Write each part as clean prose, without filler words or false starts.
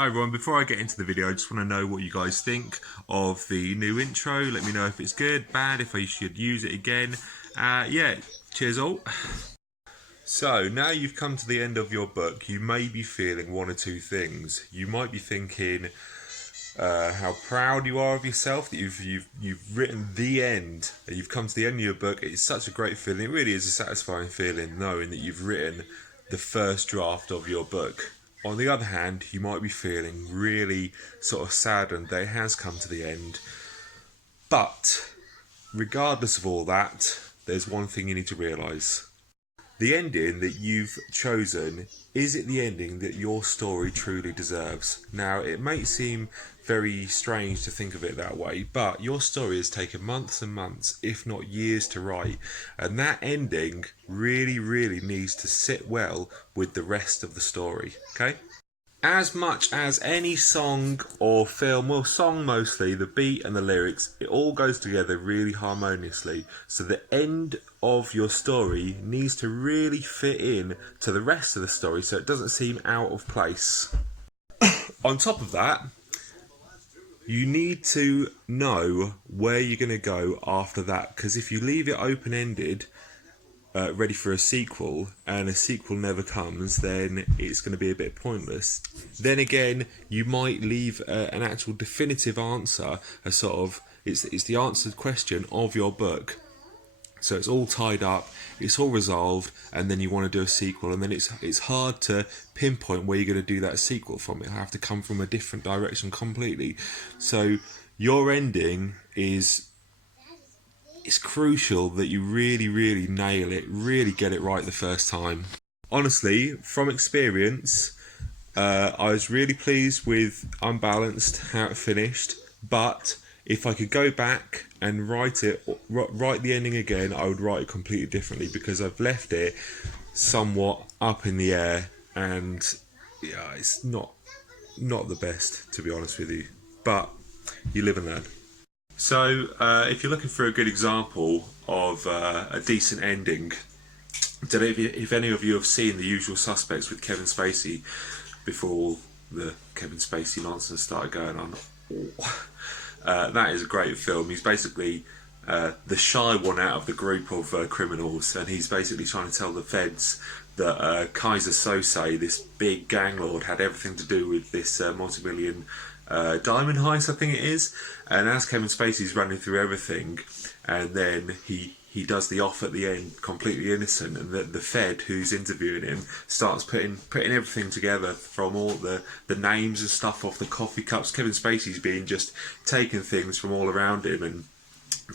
Hi everyone, before I get into the video, I just want to know what you guys think of the new intro. Let me know if it's good, bad, if I should use it again. Yeah, cheers all. So, now you've come to the end of your book, you may be feeling one or two things. You might be thinking how proud you are of yourself that you've written the end. You've come to the end of your book. It's such a great feeling. It really is a satisfying feeling knowing that you've written the first draft of your book. On the other hand, you might be feeling really sort of saddened that it has come to the end. But regardless of all that, there's one thing you need to realise. The ending that you've chosen, is it the ending that your story truly deserves? Now, it may seem very strange to think of it that way, but your story has taken months and months, if not years, to write, and that ending really needs to sit well with the rest of the story, okay? As much as any song or film, well, song mostly, the beat and the lyrics, it all goes together really harmoniously. So the end of your story needs to really fit in to the rest of the story so it doesn't seem out of place. On top of that, you need to know where you're going to go after that, because if you leave it open-ended, ready for a sequel, and a sequel never comes, then it's going to be a bit pointless. Then again, you might leave an actual definitive answer, a sort of it's the answered question of your book. So it's all tied up, it's all resolved, and then you want to do a sequel, and then it's hard to pinpoint where you're going to do that sequel from. It'll have to come from a different direction completely. So your ending is, it's crucial that you really nail it, really get it right the first time. Honestly, from experience, I was really pleased with Unbalanced, how it finished, but if I could go back and write the ending again, I would write it completely differently, because I've left it somewhat up in the air, and yeah, it's not the best, to be honest with you, but you live and learn. So, if you're looking for a good example of a decent ending, I don't know if any of you have seen The Usual Suspects with Kevin Spacey before all the Kevin Spacey nonsense started going on. That is a great film. He's basically the shy one out of the group of criminals, and he's basically trying to tell the feds that Kaiser Sose, this big gang lord, had everything to do with this multi-million diamond heist, I think it is. And as Kevin Spacey's running through everything, and then he does the off at the end, completely innocent, and the Fed who's interviewing him starts putting everything together from all the names and stuff off the coffee cups. Kevin Spacey's being just taking things from all around him and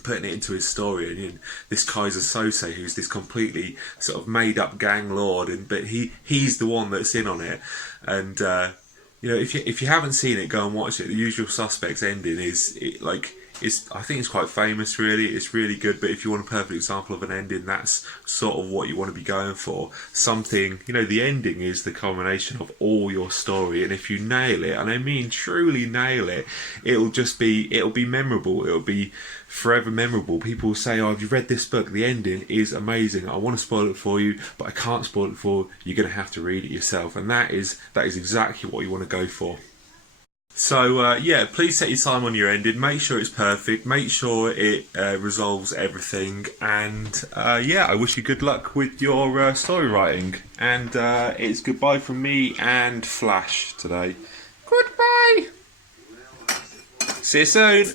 putting it into his story, and you know, this Kaiser Sose, who's this completely sort of made up gang lord, but he's the one that's in on it. And you know, if you haven't seen it, go and watch it. The Usual Suspects ending I think it's quite famous, really. It's really good, but if you want a perfect example of an ending, that's sort of what you want to be going for. Something, you know, the ending is the culmination of all your story, and if you nail it, and I mean truly nail it, it'll be memorable. It'll be forever memorable. People will say, oh, have you read this book? The ending is amazing. I want to spoil it for you, but I can't spoil it for you. You're going to have to read it yourself, and that is exactly what you want to go for. So, yeah, please take your time on your ending. Make sure it's perfect. Make sure it resolves everything. And, yeah, I wish you good luck with your story writing. And it's goodbye from me and Flash today. Goodbye! See you soon!